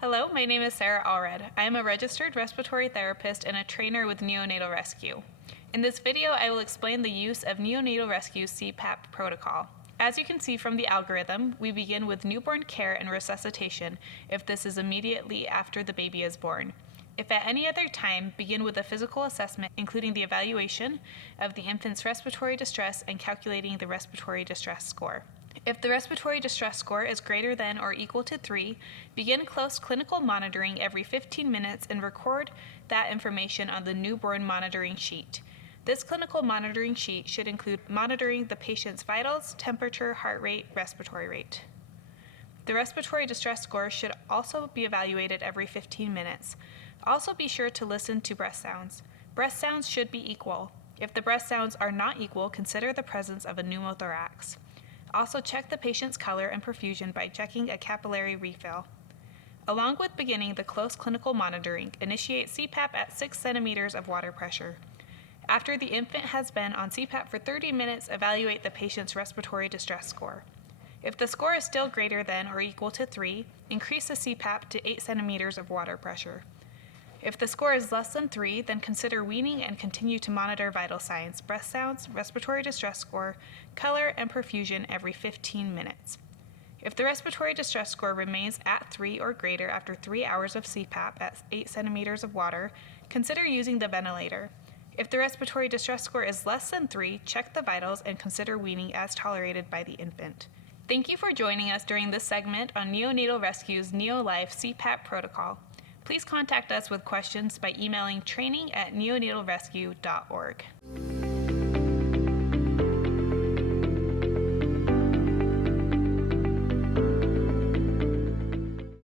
Hello, my name is Sarah Allred. I am a registered respiratory therapist and a trainer with Neonatal Rescue. In this video, I will explain the use of Neonatal Rescue's CPAP protocol. As you can see from the algorithm, we begin with newborn care and resuscitation if this is immediately after the baby is born. If at any other time, begin with a physical assessment, including the evaluation of the infant's respiratory distress and calculating the respiratory distress score. If the respiratory distress score is greater than or equal to 3, begin close clinical monitoring every 15 minutes and record that information on the newborn monitoring sheet. This clinical monitoring sheet should include monitoring the patient's vitals, temperature, heart rate, respiratory rate. The respiratory distress score should also be evaluated every 15 minutes. Also be sure to listen to breath sounds. Breath sounds should be equal. If the breath sounds are not equal, consider the presence of a pneumothorax. Also check the patient's color and perfusion by checking a capillary refill. Along with beginning the close clinical monitoring, initiate CPAP at 6 centimeters of water pressure. After the infant has been on CPAP for 30 minutes, evaluate the patient's respiratory distress score. If the score is still greater than or equal to 3, increase the CPAP to 8 centimeters of water pressure. If the score is less than 3, then consider weaning and continue to monitor vital signs, breath sounds, respiratory distress score, color, and perfusion every 15 minutes. If the respiratory distress score remains at 3 or greater after 3 hours of CPAP at 8 centimeters of water, consider using the ventilator. If the respiratory distress score is less than 3, check the vitals and consider weaning as tolerated by the infant. Thank you for joining us during this segment on Neonatal Rescue's NeoLife CPAP protocol. Please contact us with questions by emailing training@neonatalrescue.org.